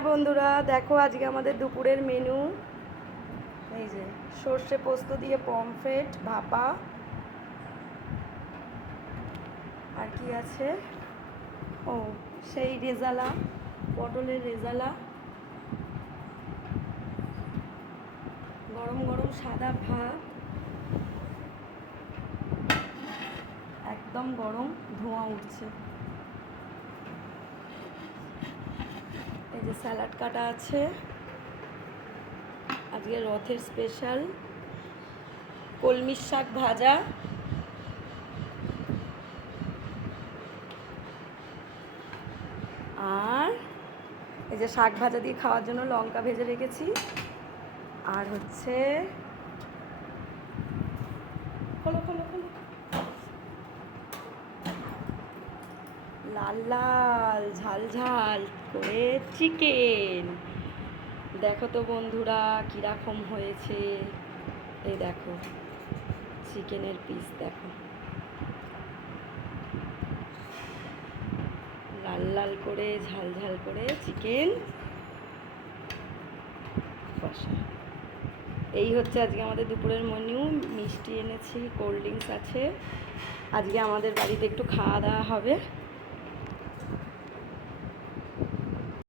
High বন্ধুরা, দেখো আজকে আমাদের দুপুরের মেনু। এই যে সর্ষে পোস্ত দিয়ে পমফ্রেট ভাপা, আর কি আছে, ও সেই রেজালা, পটলের রেজালা, গরম গরম সাদা ভাত, একদম গরম, ধোঁয়া উঠছে। এই যে স্যালাড কাটা আছে, আজকে রথের স্পেশাল কলমির শাক ভাজা, আর এই যে শাক ভাজা দিয়ে খাওয়ার জন্য লঙ্কা ভেজে রেখেছি, আর হচ্ছে লাল লাল ঝাল ঝাল করে চিকেন। দেখো তো বন্ধুরা কীরকম হয়েছে, এই দেখো চিকেনের পিস, দেখো লাল লাল করে ঝাল ঝাল করে চিকেন কষা। এই হচ্ছে আজকে আমাদের দুপুরের মেনু। মিষ্টি এনেছি, কোল্ড ড্রিঙ্কস আছে, আজকে আমাদের বাড়িতে একটু খাওয়া দাওয়া হবে।